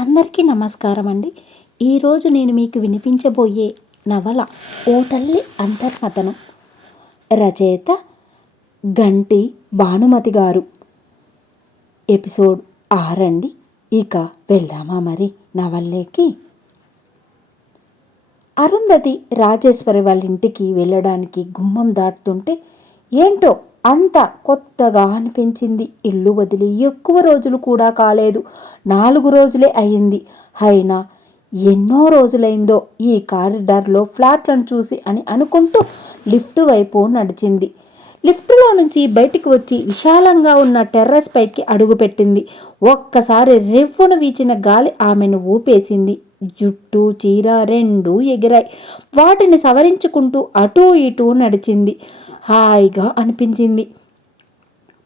అందరికీ నమస్కారం అండి. ఈరోజు నేను మీకు వినిపించబోయే నవల ఓ తల్లి అంతర్మథనం. రచయిత గంటి భానుమతి గారు. ఎపిసోడ్ 6 అండి. ఇక వెళ్దామా మరి నవల్లేకి. అరుంధతి రాజేశ్వరి వాళ్ళ ఇంటికి వెళ్ళడానికి గుమ్మం దాటుతుంటే ఏంటో అంత కొత్తగా అనిపించింది. ఇల్లు వదిలి ఎక్కువ రోజులు కూడా కాలేదు, 4 రోజులే అయింది. అయినా ఎన్నో రోజులైందో ఈ కారిడార్లో ఫ్లాట్లను చూసి అని అనుకుంటూ లిఫ్ట్ వైపు నడిచింది. లిఫ్టులో నుంచి బయటికి వచ్చి విశాలంగా ఉన్న టెర్రస్ పైకి అడుగుపెట్టింది. ఒక్కసారి రెవ్వును వీచిన గాలి ఆమెను ఊపేసింది. జుట్టు చీర రెండూ ఎగిరాయి. వాటిని సవరించుకుంటూ అటూ ఇటూ నడిచింది. హాయిగా అనిపించింది.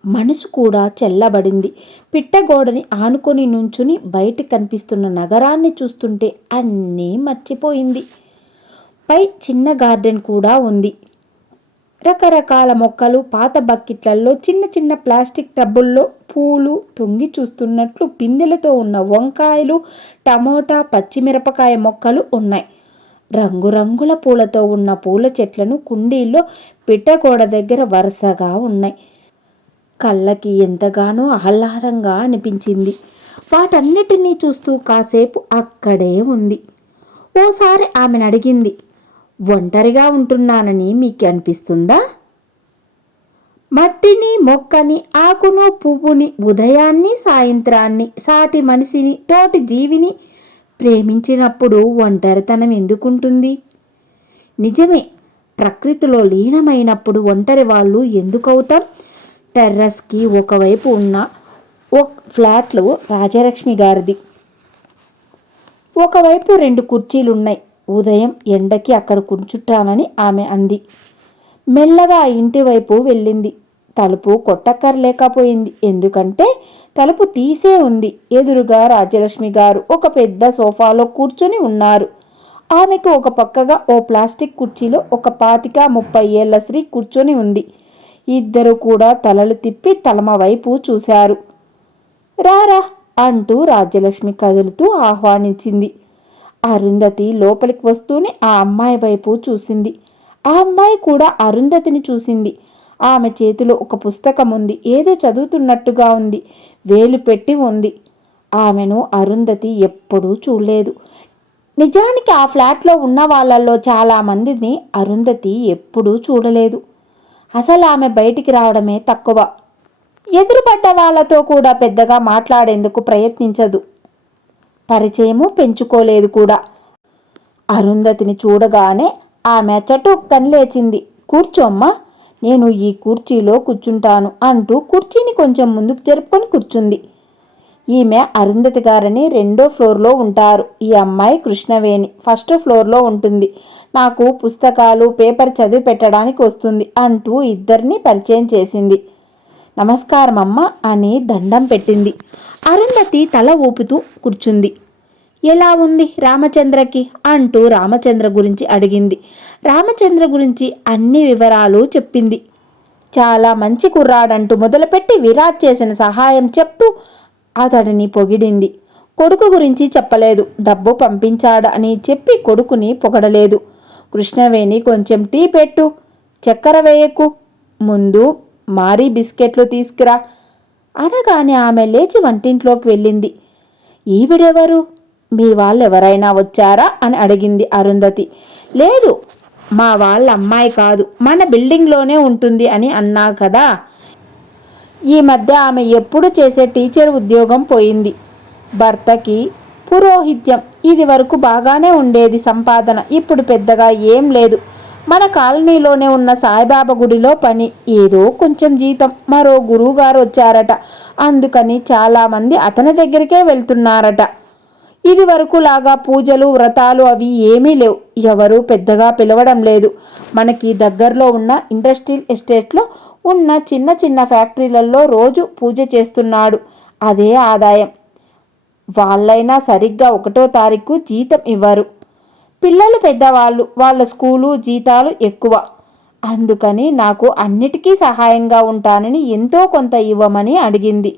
మనసు కూడా చల్లబడింది. పిట్టగోడని ఆనుకొని నుంచుని బయట కనిపిస్తున్న నగరాన్ని చూస్తుంటే అన్నీ మర్చిపోయింది. పై చిన్న గార్డెన్ కూడా ఉంది. రకరకాల మొక్కలు, పాత బకెట్లలో, చిన్న చిన్న ప్లాస్టిక్ టబ్బుల్లో పూలు తొంగి చూస్తున్నట్లు పిందెలతో ఉన్న వంకాయలు, టమోటా, పచ్చిమిరపకాయ మొక్కలు ఉన్నాయి. రంగురంగుల పూలతో ఉన్న పూల చెట్లను కుండీల్లో పిట్టగోడ దగ్గర వరుసగా ఉన్నాయి. కళ్ళకి ఎంతగానో ఆహ్లాదంగా అనిపించింది. వాటన్నిటినీ చూస్తూ కాసేపు అక్కడే ఉంది. ఓసారి ఆమెను అడిగింది, ఒంటరిగా ఉంటున్నానని మీకు అనిపిస్తుందా? మట్టిని, మొక్కని, ఆకును, పువ్వుని, ఉదయాన్ని, సాయంత్రాన్ని, సాటి మనిషిని, తోటి జీవిని ప్రేమించినప్పుడు ఒంటరితనం ఎందుకుంటుంది? నిజమే, ప్రకృతిలో లీనమైనప్పుడు ఒంటరి వాళ్ళు ఎందుకవుతాం? టెర్రస్కి ఒకవైపు ఉన్న ఫ్లాట్లు రాజలక్ష్మి గారిది. ఒకవైపు 2 కుర్చీలున్నాయి. ఉదయం ఎండకి అక్కడ కూర్చుంటానని ఆమె అంది. మెల్లగా ఆ ఇంటి వైపు వెళ్ళింది. తలుపు కొట్టక్కర్లేకపోయింది, ఎందుకంటే తలుపు తీసే ఉంది. ఎదురుగా రాజ్యలక్ష్మి గారు ఒక పెద్ద సోఫాలో కూర్చొని ఉన్నారు. ఆమెకు ఒక పక్కగా ఓ ప్లాస్టిక్ కుర్చీలో ఒక 25-30 ఏళ్ల స్త్రీ కూర్చొని ఉంది. ఇద్దరు కూడా తలలు తిప్పి తలమ వైపు చూశారు. రారా అంటూ రాజ్యలక్ష్మి కదులుతూ ఆహ్వానించింది. అరుంధతి లోపలికి వస్తూనే ఆ అమ్మాయి వైపు చూసింది. ఆ అమ్మాయి కూడా అరుంధతిని చూసింది. ఆమె చేతిలో ఒక పుస్తకం ఉంది. ఏదో చదువుతున్నట్టుగా ఉంది. వేలు పెట్టి ఉంది. ఆమెను అరుంధతి ఎప్పుడూ చూడలేదు. నిజానికి ఆ ఫ్లాట్లో ఉన్న వాళ్ళల్లో చాలామందిని అరుంధతి ఎప్పుడూ చూడలేదు. అసలు ఆమె బయటికి రావడమే తక్కువ. ఎదురుపడ్డ వాళ్ళతో కూడా పెద్దగా మాట్లాడేందుకు ప్రయత్నించదు. పరిచయము పెంచుకోలేదు కూడా. అరుంధతిని చూడగానే ఆమె చటుక్కని లేచింది. కూర్చోమ్మా, నేను ఈ కుర్చీలో కూర్చుంటాను అంటూ కుర్చీని కొంచెం ముందుకు జరుపుకొని కూర్చుంది. ఈమె అరుంధతి గారని 2వ ఫ్లోర్లో ఉంటారు. ఈ అమ్మాయి కృష్ణవేణి 1st ఫ్లోర్లో ఉంటుంది. నాకు పుస్తకాలు, పేపర్ చదివి పెట్టడానికి వస్తుంది అంటూ ఇద్దరిని పరిచయం చేసింది. నమస్కారం అమ్మ అని దండం పెట్టింది. అరుంధతి తల ఊపుతూ కూర్చుంది. ఎలా ఉంది రామచంద్రకి అంటూ రామచంద్ర గురించి అడిగింది. రామచంద్ర గురించి అన్ని వివరాలు చెప్పింది. చాలా మంచి కుర్రాడంటూ మొదలుపెట్టి విరాట్ చేసిన సహాయం చెప్తూ అతడిని పొగిడింది. కొడుకు గురించి చెప్పలేదు. డబ్బు పంపించాడు అని చెప్పి కొడుకుని పొగడలేదు. కృష్ణవేణి కొంచెం టీ పెట్టు, చక్కెర వేయకు, ముందు మారీ బిస్కెట్లు తీసుకురా అనగానే ఆమె లేచి వంటింట్లోకి వెళ్ళింది. ఈవిడెవరు? మీ వాళ్ళెవరైనా వచ్చారా అని అడిగింది అరుంధతి. లేదు, మా వాళ్ళ అమ్మాయి కాదు, మన బిల్డింగ్లోనే ఉంటుంది అని అన్నా కదా. ఈ మధ్య ఆమె ఎప్పుడు చేసే టీచర్ ఉద్యోగం పోయింది. భర్తకి పురోహిత్యం. ఇది వరకు బాగానే ఉండేది సంపాదన. ఇప్పుడు పెద్దగా ఏం లేదు. మన కాలనీలోనే ఉన్న సాయిబాబా గుడిలో పని. ఏదో కొంచెం జీతం. మరో గురువుగారు వచ్చారట. అందుకని చాలామంది అతని దగ్గరికే వెళ్తున్నారట. ఇది వరకు లాగా పూజలు, వ్రతాలు అవి ఏమీ లేవు. ఎవరూ పెద్దగా పిలవడం లేదు. మనకి దగ్గరలో ఉన్న ఇండస్ట్రియల్ ఎస్టేట్లో ఉన్న చిన్న చిన్న ఫ్యాక్టరీలలో రోజు పూజ చేస్తున్నాడు. అదే ఆదాయం. వాళ్ళైనా సరిగ్గా 1వ తారీఖు జీతం ఇవ్వరు. పిల్లలు పెద్దవాళ్ళు, వాళ్ళ స్కూలు జీతాలు ఎక్కువ. అందుకని నాకు అన్నిటికీ సహాయంగా ఉంటానని ఎంతో కొంత ఇవ్వమని అడిగింది.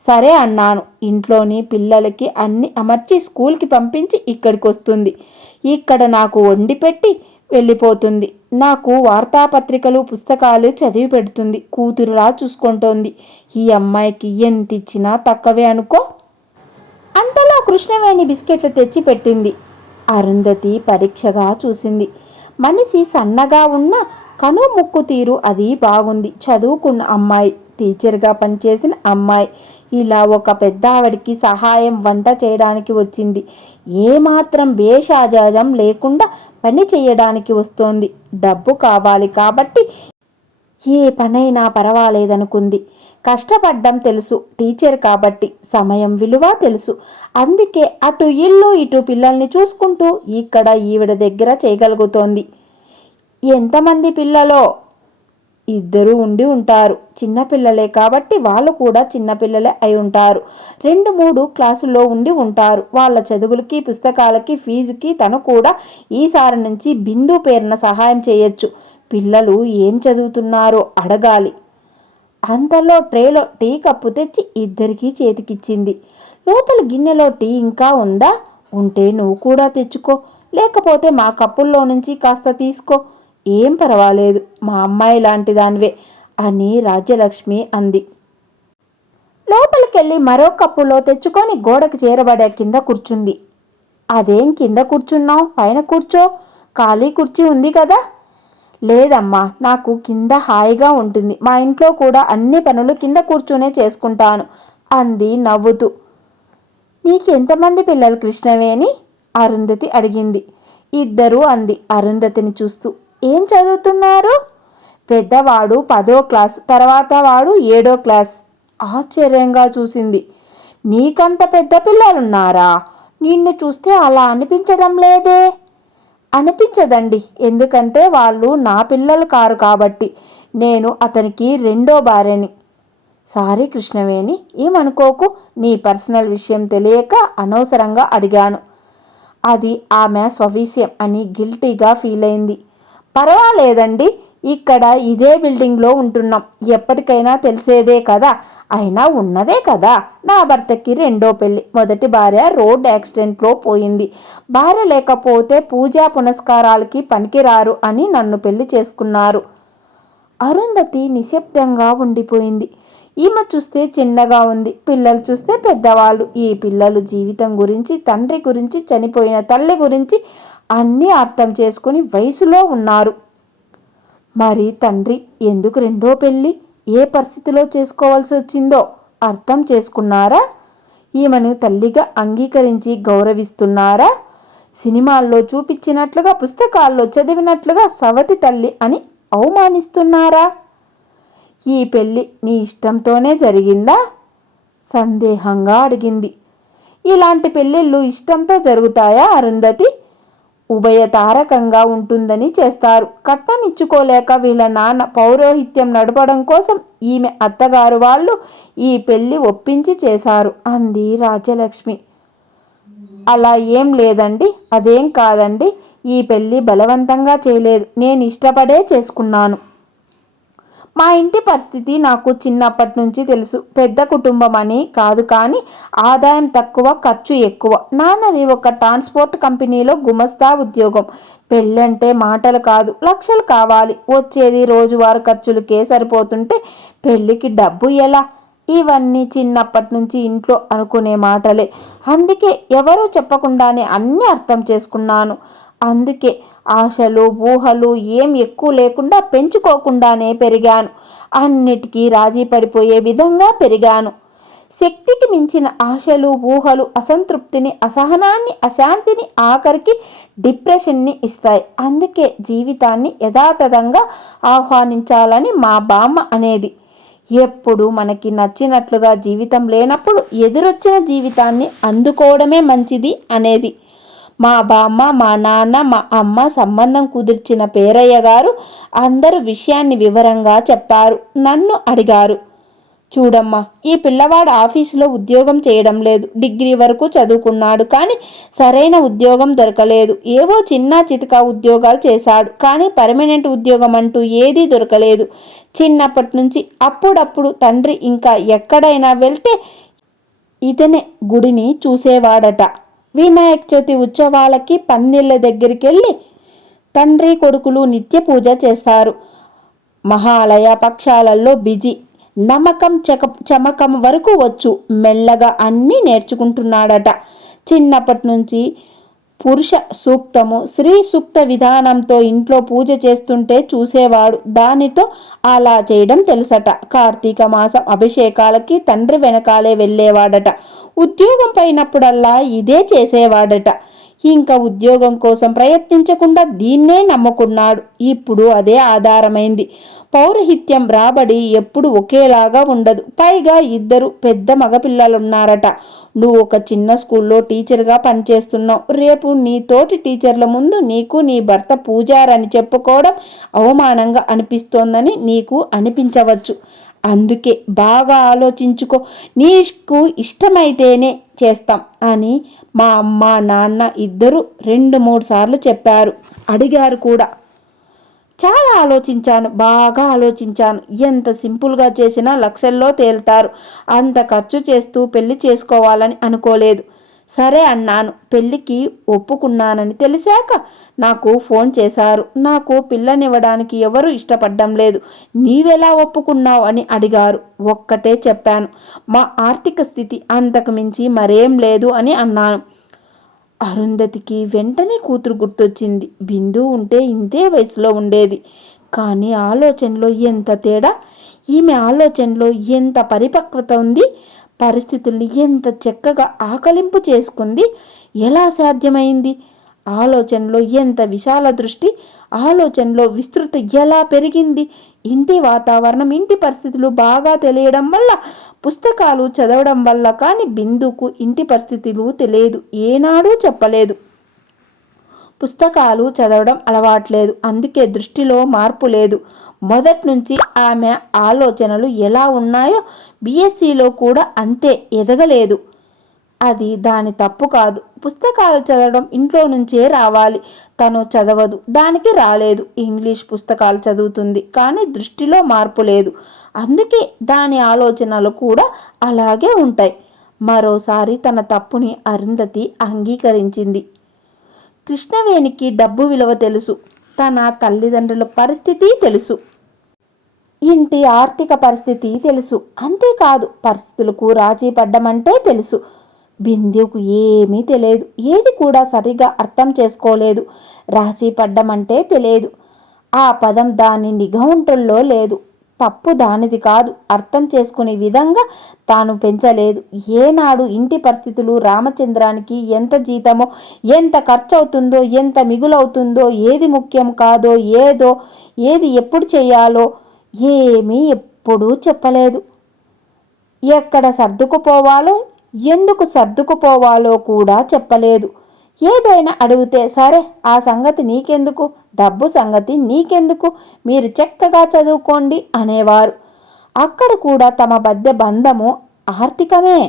సరే అన్నాను. ఇంట్లోని పిల్లలకి అన్ని అమర్చి స్కూల్కి పంపించి ఇక్కడికి వస్తుంది. ఇక్కడ నాకు వండి పెట్టి వెళ్ళిపోతుంది. నాకు వార్తాపత్రికలు పుస్తకాలు చదివి పెడుతుంది. కూతురులా చూసుకుంటోంది. ఈ అమ్మాయికి ఎంత ఇచ్చినా తక్కువే అనుకో. అంతలో కృష్ణవేణి బిస్కెట్లు తెచ్చి పెట్టింది. అరుంధతి పరీక్షగా చూసింది. మనిషి సన్నగా ఉన్న కను ముక్కు తీరు అది బాగుంది. చదువుకున్న అమ్మాయి, టీచర్గా పనిచేసిన అమ్మాయి. ఇలా ఒక పెద్ద ఆవిడికి సహాయం వంట చేయడానికి వచ్చింది. ఏమాత్రం భేషజాజం లేకుండా పని చేయడానికి వస్తోంది. డబ్బు కావాలి కాబట్టి ఏ పనైనా పర్వాలేదనుకుంది. కష్టపడ్డం తెలుసు, టీచర్ కాబట్టి సమయం విలువ తెలుసు. అందుకే అటు ఇల్లు ఇటు పిల్లల్ని చూసుకుంటూ ఇక్కడ ఈవిడ దగ్గర చేయగలుగుతోంది. ఎంతమంది పిల్లలో? 2 ఉండి ఉంటారు. చిన్నపిల్లలే కాబట్టి వాళ్ళు కూడా చిన్నపిల్లలే అయి ఉంటారు. 2-3 క్లాసుల్లో ఉండి ఉంటారు. వాళ్ళ చదువులకి పుస్తకాలకి ఫీజుకి తను కూడా ఈసారి నుంచి బిందు పేరున సహాయం చేయొచ్చు. పిల్లలు ఏం చదువుతున్నారో అడగాలి. అంతలో ట్రేలో టీ కప్పు తెచ్చి ఇద్దరికీ చేతికిచ్చింది. లోపల గిన్నెలో టీ ఇంకా ఉందా? ఉంటే నువ్వు కూడా తెచ్చుకో, లేకపోతే మా కప్పుల్లో నుంచి కాస్త తీసుకో. ఏం పర్వాలేదు, మా అమ్మాయి లాంటి దానివే అని రాజ్యలక్ష్మి అంది. లోపలికెళ్ళి మరో కప్పులో తెచ్చుకొని గోడకు చేరబడే కింద కూర్చుంది. అదేం కింద కూర్చున్నావు? పైన కూర్చో, ఖాళీ కుర్చీ ఉంది కదా. లేదమ్మా, నాకు కింద హాయిగా ఉంటుంది. మా ఇంట్లో కూడా అన్ని పనులు కింద కూర్చునే చేసుకుంటాను అంది నవ్వుతూ. నీకెంతమంది పిల్లలు కృష్ణవేణి? అరుంధతి అడిగింది. 2 అంది అరుంధతిని చూస్తూ. ఏం చదువుతున్నారు? పెద్దవాడు 10వ క్లాస్, తర్వాత వాడు 7వ క్లాస్. ఆశ్చర్యంగా చూసింది. నీకంత పెద్ద పిల్లలున్నారా? నిన్ను చూస్తే అలా అనిపించడం లేదే. అనిపించదండి, ఎందుకంటే వాళ్ళు నా పిల్లలు కారు కాబట్టి. నేను అతనికి 2వ భార్యని. సారీ కృష్ణవేణి, ఏమనుకోకు. నీ పర్సనల్ విషయం తెలియక అనవసరంగా అడిగాను. అది ఆమె స్వవిషయం అని గిల్టీగా ఫీల్ అయింది. పర్వాలేదండి, ఇక్కడ ఇదే బిల్డింగ్లో ఉంటున్నాం. ఎప్పటికైనా తెలిసేదే కదా. అయినా ఉన్నదే కదా. నా భర్తకి 2వ పెళ్ళి. మొదటి భార్య రోడ్ యాక్సిడెంట్లో పోయింది. భార్య లేకపోతే పూజా పునస్కారాలకి పనికిరారు అని నన్ను పెళ్లి చేసుకున్నారు. అరుంధతి నిశ్శబ్దంగా ఉండిపోయింది. ఈమె చూస్తే చిన్నగా ఉంది, పిల్లలు చూస్తే పెద్దవాళ్ళు. ఈ పిల్లలు జీవితం గురించి, తండ్రి గురించి, చనిపోయిన తల్లి గురించి అన్నీ అర్థం చేసుకుని వయసులో ఉన్నారు. మరి తండ్రి ఎందుకు 2వ పెళ్ళి, ఏ పరిస్థితిలో చేసుకోవాల్సి వచ్చిందో అర్థం చేసుకున్నారా? ఈమెను తల్లిగా అంగీకరించి గౌరవిస్తున్నారా? సినిమాల్లో చూపించినట్లుగా, పుస్తకాల్లో చదివినట్లుగా సవతి తల్లి అని అవమానిస్తున్నారా? ఈ పెళ్ళి నీ ఇష్టంతోనే జరిగిందా? సందేహంగా అడిగింది. ఇలాంటి పెళ్ళిళ్ళు ఇష్టంతో జరుగుతాయా అరుంధతి? ఉభయతారకంగా ఉంటుందని చేస్తారు. కట్నం ఇచ్చుకోలేక వీళ్ళ నాన్న పౌరోహిత్యం నడపడం కోసం ఈమె అత్తగారు వాళ్ళు ఈ పెళ్ళి ఒప్పించి చేశారు అంది రాజ్యలక్ష్మి. అలా ఏం లేదండి, అదేం కాదండి. ఈ పెళ్ళి బలవంతంగా చేయలేదు, నేను ఇష్టపడే చేసుకున్నాను. మా ఇంటి పరిస్థితి నాకు చిన్నప్పటి నుంచి తెలుసు. పెద్ద కుటుంబం అని కాదు, కానీ ఆదాయం తక్కువ, ఖర్చు ఎక్కువ. నాన్నది ఒక ట్రాన్స్పోర్ట్ కంపెనీలో గుమస్తా ఉద్యోగం. పెళ్ళంటే మాటలు కాదు, లక్షలు కావాలి. వచ్చేది రోజువారు ఖర్చులకే సరిపోతుంటే పెళ్ళికి డబ్బు ఎలా? ఇవన్నీ చిన్నప్పటి నుంచి ఇంట్లో అనుకునే మాటలే. అందుకే ఎవరూ చెప్పకుండానే అన్నీ అర్థం చేసుకున్నాను. అందుకే ఆశలు ఊహలు ఏం ఎక్కువ లేకుండా పెంచుకోకుండానే పెరిగాను. అన్నిటికీ రాజీ పడిపోయే విధంగా పెరిగాను. శక్తికి మించిన ఆశలు ఊహలు అసంతృప్తిని, అసహనాన్ని, అశాంతిని, ఆఖరికి డిప్రెషన్ని ఇస్తాయి. అందుకే జీవితాన్ని యథాతథంగా ఆహ్వానించాలని మా బామ్మ అనేది. ఎప్పుడు మనకి నచ్చినట్లుగా జీవితం లేనప్పుడు ఎదురొచ్చిన జీవితాన్ని అందుకోవడమే మంచిది అనేది. మా బామ్మ, మా నాన్న, మా అమ్మ సంబంధం కుదిర్చిన పేరయ్య గారు అందరూ విషయాన్ని వివరంగా చెప్పారు. నన్ను అడిగారు. చూడమ్మా, ఈ పిల్లవాడు ఆఫీసులో ఉద్యోగం చేయడం లేదు. డిగ్రీ వరకు చదువుకున్నాడు, కానీ సరైన ఉద్యోగం దొరకలేదు. ఏవో చిన్న చితకా ఉద్యోగాలు చేశాడు, కానీ పర్మనెంట్ ఉద్యోగం అంటూ ఏదీ దొరకలేదు. చిన్నప్పటి నుంచి అప్పుడప్పుడు తండ్రి ఇంకా ఎక్కడైనా వెళ్తే ఇతనే గుడిని చూసేవాడట. వినాయక చవితి ఉత్సవాలకి పందిళ్ళ దగ్గరికి వెళ్ళి తండ్రి కొడుకులు నిత్య పూజ చేస్తారు. మహాలయ పక్షాలలో బిజీ. నమ్మకం చమకం వరకు వచ్చు. మెల్లగా అన్నీ నేర్చుకుంటున్నాడట. చిన్నప్పటి నుంచి పురుష సూక్తము, స్త్రీ సూక్త విధానంతో ఇంట్లో పూజ చేస్తుంటే చూసేవాడు. దానితో అలా చేయడం తెలుసట. కార్తీక మాసం అభిషేకాలకి తండ్రి వెనకాలే వెళ్ళేవాడట. ఉద్యోగం పైనప్పుడల్లా ఇదే చేసేవాడట. ఇంకా ఉద్యోగం కోసం ప్రయత్నించకుండా దీన్నే నమ్ముకున్నాడు. ఇప్పుడు అదే ఆధారమైంది. పౌరహిత్యం రాబడి ఎప్పుడు ఒకేలాగా ఉండదు. పైగా ఇద్దరు పెద్ద మగపిల్లలున్నారట. నువ్వు ఒక చిన్న స్కూల్లో టీచర్గా పనిచేస్తున్నావు. రేపు నీ తోటి టీచర్ల ముందు నీకు నీ భర్త పూజారని చెప్పుకోవడం అవమానంగా అనిపిస్తోందని నీకు అనిపించవచ్చు. అందుకే బాగా ఆలోచించుకో. నీకు ఇష్టమైతేనే చేస్తాం అని మా అమ్మ నాన్న ఇద్దరు 2-3 సార్లు చెప్పారు. అడిగారు కూడా. చాలా ఆలోచించాను, బాగా ఆలోచించాను. ఎంత సింపుల్గా చేసినా లక్షల్లో తేల్తారు. అంత ఖర్చు చేస్తూ పెళ్లి చేసుకోవాలని అనుకోలేదు. సరే అన్నాను. పెళ్లికి ఒప్పుకున్నానని తెలిసాక నాకు ఫోన్ చేశారు. నాకు పిల్లనివ్వడానికి ఎవరు ఇష్టపడ్డం లేదు. నీవెలా ఒప్పుకున్నావు అని అడిగారు. ఒక్కటే చెప్పాను, మా ఆర్థిక స్థితి అంతకు మించి మరేం లేదు అని అన్నాను. అరుంధతికి వెంటనే కూతురు గుర్తొచ్చింది. బిందు ఉంటే ఇంతే వయసులో ఉండేది. కానీ ఆలోచనలో ఎంత తేడా! ఈమె ఆలోచనలో ఎంత పరిపక్వత ఉంది! పరిస్థితుల్ని ఎంత చక్కగా ఆకలింపు చేసుకుంది! ఎలా సాధ్యమైంది? ఆలోచనలో ఎంత విశాల దృష్టి! ఆలోచనలో విస్తృత ఎలా పెరిగింది! ఇంటి వాతావరణం, ఇంటి పరిస్థితులు బాగా తెలియడం వల్ల, పుస్తకాలు చదవడం వల్ల కానీ బిందుకు ఇంటి పరిస్థితులు తెలియదు. ఏనాడూ చెప్పలేదు. పుస్తకాలు చదవడం అలవాట్లేదు. అందుకే దృష్టిలో మార్పు లేదు. మొదటి నుంచి ఆమె ఆలోచనలు ఎలా ఉన్నాయో బీఎస్సీలో కూడా అంతే ఎదగలేదు. అది దాని తప్పు కాదు. పుస్తకాలు చదవడం ఇంట్లో నుంచే రావాలి. తను చదవదు, దానికి రాలేదు. ఇంగ్లీష్ పుస్తకాలు చదువుతుంది, కానీ దృష్టిలో మార్పు లేదు. అందుకే దాని ఆలోచనలు కూడా అలాగే ఉంటాయి. మరోసారి తన తప్పుని అరుంధతి అంగీకరించింది. కృష్ణవేణికి డబ్బు విలువ తెలుసు. తన తల్లిదండ్రుల పరిస్థితి తెలుసు. ఇంటి ఆర్థిక పరిస్థితి తెలుసు. అంతేకాదు పరిస్థితులకు రాజీ పడ్డమంటే తెలుసు. బిందుకు ఏమీ తెలియదు. ఏది కూడా సరిగా అర్థం చేసుకోలేదు. రాజీ పడ్డమంటే తెలియదు. ఆ పదం దాని నిఘంటువులో లేదు. తప్పు దానిది కాదు. అర్థం చేసుకునే విధంగా తాను పెంచలేదు. ఏనాడు ఇంటి పరిస్థితులు, రామచంద్రానికి ఎంత జీతమో, ఎంత ఖర్చు అవుతుందో, ఎంత మిగులవుతుందో, ఏది ముఖ్యం కాదో, ఏది ఎప్పుడు చేయాలో ఏమీ ఎప్పుడూ చెప్పలేదు. ఎక్కడ సర్దుకుపోవాలో, ఎందుకు సర్దుకుపోవాలో కూడా చెప్పలేదు. ఏదైనా అడిగితే సరే ఆ సంగతి నీకెందుకు, డబ్బు సంగతి నీకెందుకు, మీరు చక్కగా చదువుకోండి అనేవారు. అక్కడ కూడా తమ మధ్య బంధము ఆర్థికమే.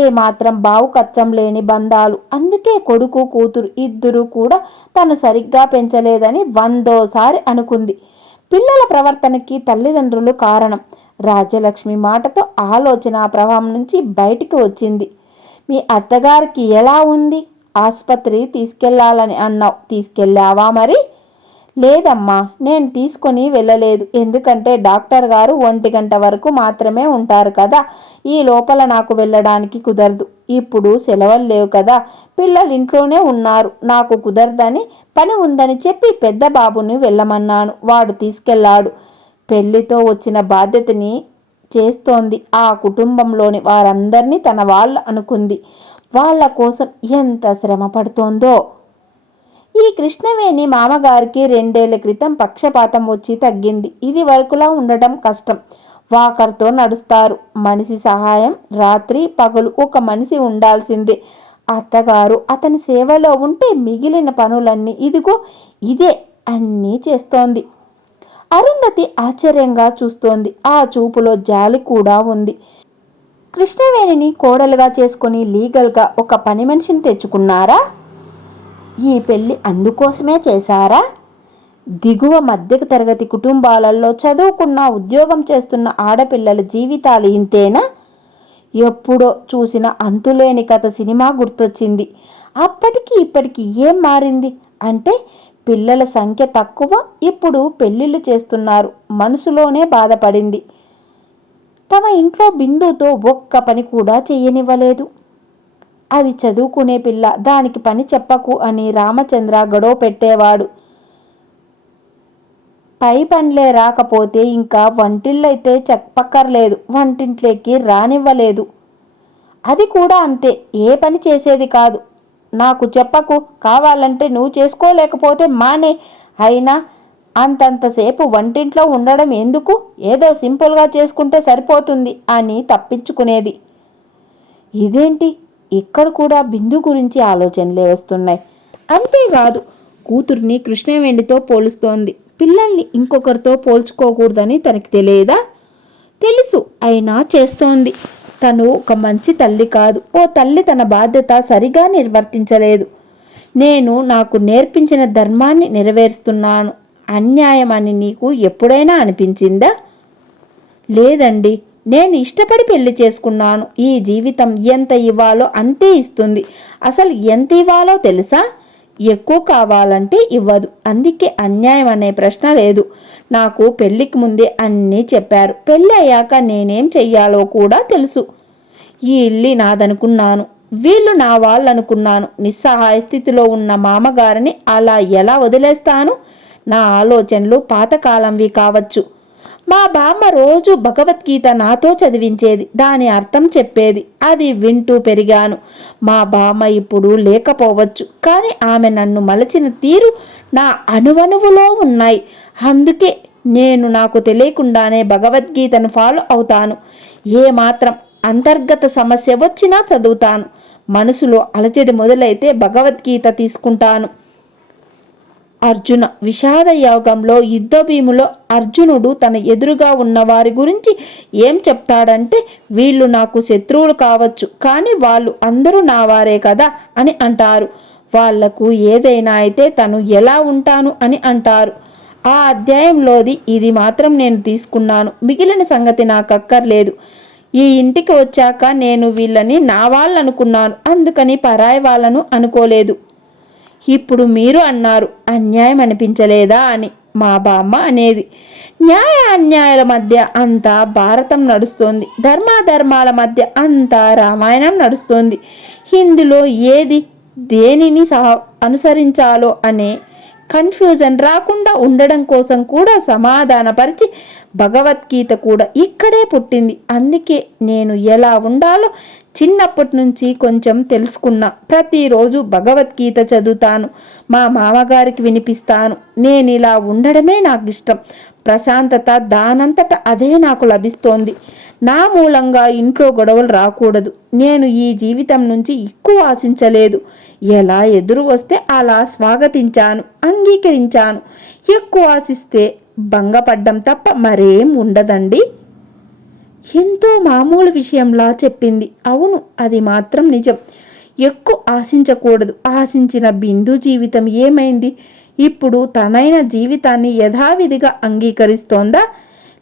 ఏమాత్రం భావుకత్వం లేని బంధాలు. అందుకే కొడుకు కూతురు ఇద్దరూ కూడా తను సరిగ్గా పెంచలేదని 100సారి అనుకుంది. పిల్లల ప్రవర్తనకి తల్లిదండ్రులు కారణం. రాజ్యలక్ష్మి మాటతో ఆలోచన ప్రభావం నుంచి బయటికి వచ్చింది. మీ అత్తగారికి ఎలా ఉంది? ఆసుపత్రి తీసుకెళ్లాలని అన్నావు, తీసుకెళ్ళావా మరి? లేదమ్మా, నేను తీసుకొని వెళ్ళలేదు. ఎందుకంటే డాక్టర్ గారు 1 గంట వరకు మాత్రమే ఉంటారు కదా. ఈ లోపల నాకు వెళ్ళడానికి కుదరదు. ఇప్పుడు సెలవులు లేవు కదా, పిల్లలు ఇంట్లోనే ఉన్నారు. నాకు కుదరదని, పని ఉందని చెప్పి పెద్ద బాబుని వెళ్ళమన్నాను. వాడు తీసుకెళ్ళాడు. పెళ్లితో వచ్చిన బాధ్యతని చేస్తోంది. ఆ కుటుంబంలోని వారందరినీ తన వాళ్ళు అనుకుంది. వాళ్ళ కోసం ఎంత శ్రమ పడుతోందో. ఈ కృష్ణవేణి మామగారికి 2 ఏళ్ల క్రితం పక్షపాతం వచ్చి తగ్గింది. ఇది వరకులా ఉండటం కష్టం. వాకర్తో నడుస్తారు. మనిషి సహాయం రాత్రి పగలు ఒక మనిషి ఉండాల్సిందే. అత్తగారు అతని సేవలో ఉంటే మిగిలిన పనులన్నీ ఇదిగో ఇదే అన్నీ చేస్తోంది. అరుంధతి ఆశ్చర్యంగా చూస్తోంది. ఆ చూపులో జాలి కూడా ఉంది. కృష్ణవేణిని కోడలుగా చేసుకుని లీగల్గా ఒక పని మనిషిని తెచ్చుకున్నారా? ఈ పెళ్లి అందుకోసమే చేశారా? దిగువ మధ్య తరగతి కుటుంబాలలో చదువుకున్న, ఉద్యోగం చేస్తున్న ఆడపిల్లల జీవితాలు ఇంతేనా? ఎప్పుడో చూసిన అంతులేని కథ సినిమా గుర్తొచ్చింది. అప్పటికి ఇప్పటికి ఏం మారింది అంటే పిల్లల సంఖ్య తక్కువ, ఇప్పుడు పెళ్ళిళ్ళు చేస్తున్నారు. మనసులోనే బాధపడింది. తమ ఇంట్లో బిందుతో ఒక్క పని కూడా చెయ్యనివ్వలేదు. అది చదువుకునే పిల్ల, దానికి పని చెప్పకు అని రామచంద్ర గొడవ పెట్టేవాడు. పై పనులే రాకపోతే ఇంకా వంటిళ్ళైతే చెప్పక్కర్లేదు, వంటింట్లోకి రానివ్వలేదు. అది కూడా అంతే, ఏ పని చేసేది కాదు. నాకు చెప్పకు, కావాలంటే నువ్వు చేసుకోలేకపోతే మానే, అయినా అంతంతసేపు వంటింట్లో ఉండడం ఎందుకు, ఏదో సింపుల్గా చేసుకుంటే సరిపోతుంది అని తప్పించుకునేది. ఇదేంటి, ఇక్కడ కూడా బిందు గురించి ఆలోచనలే వస్తున్నాయి. అంతేకాదు, కూతుర్ని కృష్ణవేణితో పోలుస్తోంది. పిల్లల్ని ఇంకొకరితో పోల్చుకోకూడదని తనకి తెలియదా? తెలుసు, అయినా చేస్తోంది. తను ఒక మంచి తల్లి కాదు. ఓ తల్లి తన బాధ్యత సరిగా నిర్వర్తించలేదు. నేను నాకు నేర్పించిన ధర్మాన్ని నెరవేరుస్తున్నాను. అన్యాయం అని నీకు ఎప్పుడైనా అనిపించిందా? లేదండి, నేను ఇష్టపడి పెళ్లి చేసుకున్నాను. ఈ జీవితం ఎంత ఇవ్వాలో అంతే ఇస్తుంది. అసలు ఎంత ఇవ్వాలో తెలుసా? ఎక్కువ కావాలంటే ఇవ్వదు. అందుకే అన్యాయం అనే ప్రశ్న లేదు. నాకు పెళ్లికి ముందే అన్నీ చెప్పారు. పెళ్ళి అయ్యాక నేనేం చెయ్యాలో కూడా తెలుసు. ఈ ఇల్లు నాదనుకున్నాను, వీళ్ళు నా వాళ్ళనుకున్నాను. నిస్సహాయ స్థితిలో ఉన్న మామగారిని అలా ఎలా వదిలేస్తాను? నా ఆలోచనలు పాతకాలంవి కావచ్చు. మా బామ్మ రోజు భగవద్గీత నాతో చదివించేది, దాని అర్థం చెప్పేది. అది వింటూ పెరిగాను. మా బామ్మ ఇప్పుడు లేకపోవచ్చు, కానీ ఆమె నన్ను మలచిన తీరు నా అణువణువులో ఉన్నాయి. అందుకే నేను నాకు తెలియకుండానే భగవద్గీతను ఫాలో అవుతాను. ఏమాత్రం అంతర్గత సమస్య వచ్చినా చదువుతాను. మనసులో అలజడి మొదలైతే భగవద్గీత తీసుకుంటాను. అర్జున విషాద యోగంలో యుద్ధభీములో అర్జునుడు తన ఎదురుగా ఉన్న వారి గురించి ఏం చెప్తాడంటే, వీళ్ళు నాకు శత్రువులు కావచ్చు, కానీ వాళ్ళు అందరూ నా వారే కదా అని అంటారు. వాళ్లకు ఏదైనా అయితే తను ఎలా ఉంటాను అని అంటారు. ఆ అధ్యాయంలోది ఇది మాత్రం నేను తీసుకున్నాను. మిగిలిన సంగతి నాకు అక్కర్లేదు. ఈ ఇంటికి వచ్చాక నేను వీళ్ళని నా వాళ్ళనుకున్నాను, అందుకని పరాయి వాళ్ళను అనుకోలేదు. ఇప్పుడు మీరు అన్నారు, అన్యాయం అనిపించలేదా అని. మా బామ్మ అనేది. న్యాయ అన్యాయాల మధ్య అంతా భారతం నడుస్తోంది. ధర్మాధర్మాల మధ్య అంతా రామాయణం నడుస్తోంది. ఇందులో ఏది దేనిని అనుసరించాలో అనే కన్ఫ్యూజన్ రాకుండా ఉండడం కోసం కూడా సమాధానపరిచి భగవద్గీత కూడా ఇక్కడే పుట్టింది. అందుకే నేను ఎలా ఉండాలో చిన్నప్పటి నుంచి కొంచెం తెలుసుకున్నా. ప్రతిరోజు భగవద్గీత చదువుతాను, మా మామగారికి వినిపిస్తాను. నేను ఇలా ఉండడమే నాకు ఇష్టం. ప్రశాంతత దానంతట అదే నాకు లభిస్తోంది. నా మూలంగా ఇంట్లో గొడవలు రాకూడదు. నేను ఈ జీవితం నుంచి ఎక్కువ ఆశించలేదు. ఎలా ఎదురు వస్తే అలా స్వాగతించాను, అంగీకరించాను. ఎక్కువ ఆశిస్తే భంగపడ్డం తప్ప మరేం ఉండదండి. ఎంతో మామూలు విషయంలా చెప్పింది. అవును, అది మాత్రం నిజం. ఎక్కువ ఆశించకూడదు. ఆశించిన బిందు జీవితం ఏమైంది? ఇప్పుడు తనైన జీవితాన్ని యథావిధిగా అంగీకరిస్తోందా?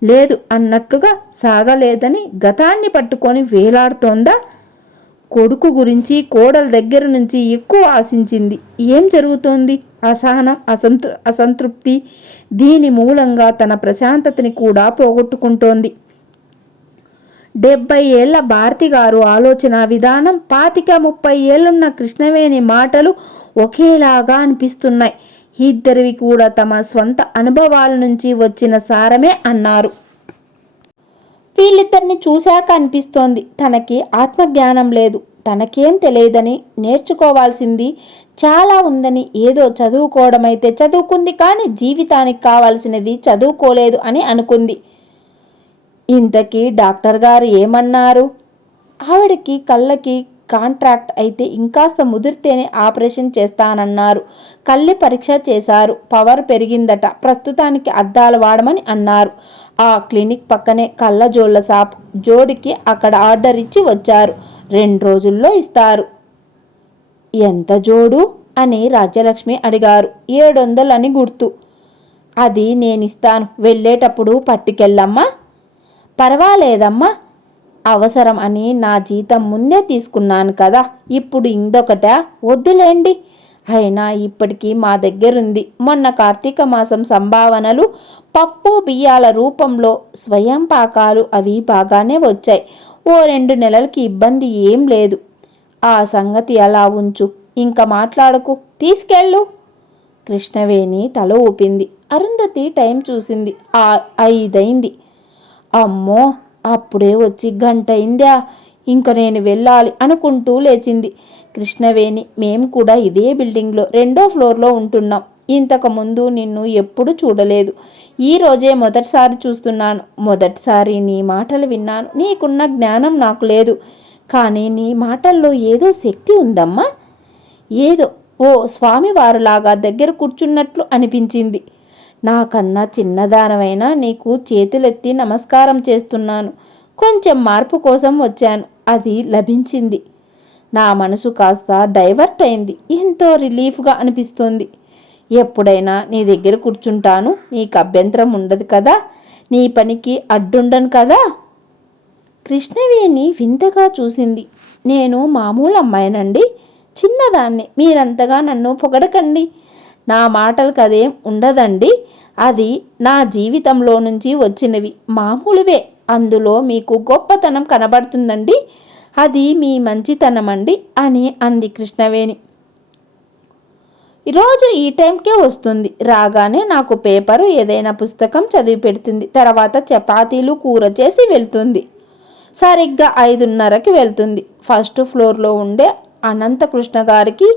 లేదు అన్నట్లుగా సాగలేదని గతాన్ని పట్టుకొని వేలాడుతోందా? కొడుకు గురించి కోడల దగ్గర నుంచి ఎక్కువ ఆశించింది. ఏం జరుగుతోంది? అసహనం, అసంతృప్తి. దీని మూలంగా తన ప్రశాంతతని కూడా పోగొట్టుకుంటోంది. 70 ఏళ్ల భారతి గారు ఆలోచన విధానం, 25-30 ఏళ్లున్న కృష్ణవేణి మాటలు ఒకేలాగా అనిపిస్తున్నాయి. ఇద్దరివి కూడా తమ స్వంత అనుభవాల నుంచి వచ్చిన సారమే అన్నారు. వీళ్ళిద్దరిని చూశాక అనిపిస్తోంది, తనకి ఆత్మజ్ఞానం లేదు, తనకేం తెలియదని, నేర్చుకోవాల్సింది చాలా ఉందని. ఏదో చదువుకోవడం అయితే చదువుకుంది, కానీ జీవితానికి కావాల్సినది చదువుకోలేదు అని అనుకుంది. ఇంతకీ డాక్టర్ గారు ఏమన్నారు? ఆవిడకి కళ్ళకి కాంట్రాక్ట్ అయితే ఇంకాస్త ముదిరితేనే ఆపరేషన్ చేస్తానన్నారు. కళ్ళి పరీక్ష చేశారు, పవర్ పెరిగిందట. ప్రస్తుతానికి అద్దాలు వాడమని అన్నారు. ఆ క్లినిక్ పక్కనే కళ్ళజోళ్ల షాప్, జోడికి అక్కడ ఆర్డర్ ఇచ్చి వచ్చారు. 2 రోజుల్లో ఇస్తారు. ఎంత జోడు అని రాజ్యలక్ష్మి అడిగారు. 700 అని గుర్తు. అది నేనిస్తాను, వెళ్ళేటప్పుడు పట్టుకెళ్ళమ్మా. పర్వాలేదమ్మా, అవసరం అని నా జీతం ముందే తీసుకున్నాను కదా, ఇప్పుడు ఇందొకట వద్దులేండి. అయినా ఇప్పటికీ మా దగ్గరుంది. మొన్న కార్తీక మాసం సంభావనలు పప్పు బియ్యాల రూపంలో స్వయం పాకాలు అవి బాగానే వచ్చాయి. ఓ 2 నెలలకి ఇబ్బంది ఏం లేదు. ఆ సంగతి అలా ఉంచు, ఇంకా మాట్లాడకు, తీసుకెళ్ళు. కృష్ణవేణి తల ఊపింది. అరుంధతి టైం చూసింది. 5 అయింది. అమ్మో, అప్పుడే వచ్చి గంట అయిందా, ఇంక నేను వెళ్ళాలి అనుకుంటూ లేచింది. కృష్ణవేణి, మేము కూడా ఇదే బిల్డింగ్లో 2వ ఫ్లోర్లో ఉంటున్నాం. ఇంతకుముందు నిన్ను ఎప్పుడు చూడలేదు. ఈరోజే మొదటిసారి చూస్తున్నాను. మొదటిసారి నీ మాటలు విన్నాను. నీకున్న జ్ఞానం నాకు లేదు, కానీ నీ మాటల్లో ఏదో శక్తి ఉందమ్మా. ఏదో ఓ స్వామివారులాగా దగ్గర కూర్చున్నట్లు అనిపించింది. నాకన్నా చిన్నదానమైనా నీకు చేతులెత్తి నమస్కారం చేస్తున్నాను. కొంచెం మార్పు కోసం వచ్చాను, అది లభించింది. నా మనసు కాస్త డైవర్ట్ అయింది. ఎంతో రిలీఫ్గా అనిపిస్తుంది. ఎప్పుడైనా నీ దగ్గర కూర్చుంటాను, నీకు అభ్యంతరం ఉండదు కదా? నీ పనికి అడ్డుండను కదా? కృష్ణవేణి వింతగా చూసింది. నేను మామూలు అమ్మాయినండి, చిన్నదాన్ని. మీరంతగా నన్ను పొగడకండి. నా మాటలకు అదేం ఉండదండి. అది నా జీవితంలో నుంచి వచ్చినవి, మామూలువే. అందులో మీకు గొప్పతనం కనబడుతుందండి. అది మీ మంచితనం అండి అని అంది కృష్ణవేణి. రోజు ఈ టైంకే వస్తుంది. రాగానే నాకు పేపరు ఏదైనా పుస్తకం చదివి పెడుతుంది. తర్వాత చపాతీలు కూర చేసి వెళ్తుంది. సరిగ్గా 5:30కి వెళ్తుంది. ఫస్ట్ ఫ్లోర్లో ఉండే అనంతకృష్ణ గారికి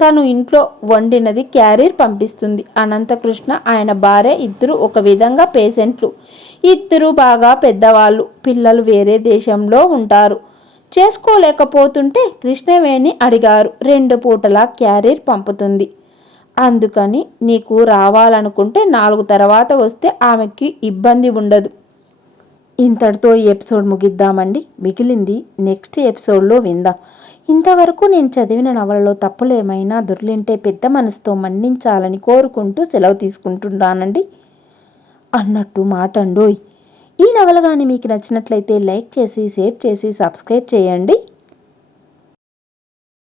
తను ఇంట్లో వండినది క్యారియర్ పంపిస్తుంది. అనంతకృష్ణ, ఆయన భార్య ఇద్దరు ఒక విధంగా పేషెంట్లు. ఇద్దరు బాగా పెద్దవాళ్ళు. పిల్లలు వేరే దేశంలో ఉంటారు. చేసుకోలేకపోతుంటే కృష్ణవేణి అడిగారు. 2 పూటలా క్యారియర్ పంపుతుంది. అందుకని నీకు రావాలనుకుంటే 4 తర్వాత వస్తే ఆమెకి ఇబ్బంది ఉండదు. ఇంతటితో ఈ ఎపిసోడ్ ముగిద్దామండి. మిగిలింది నెక్స్ట్ ఎపిసోడ్లో విందాం. ఇంతవరకు నేను చదివిన నవలలో తప్పులు ఏమైనా దొర్లింటే పెద్ద మనసుతో మన్నించాలని కోరుకుంటూ సెలవు తీసుకుంటున్నానండి. అన్నట్టు మాటండోయ్. ఈ నవల కానీ మీకు నచ్చినట్లయితే లైక్ చేసి, షేర్ చేసి, సబ్స్క్రైబ్ చేయండి.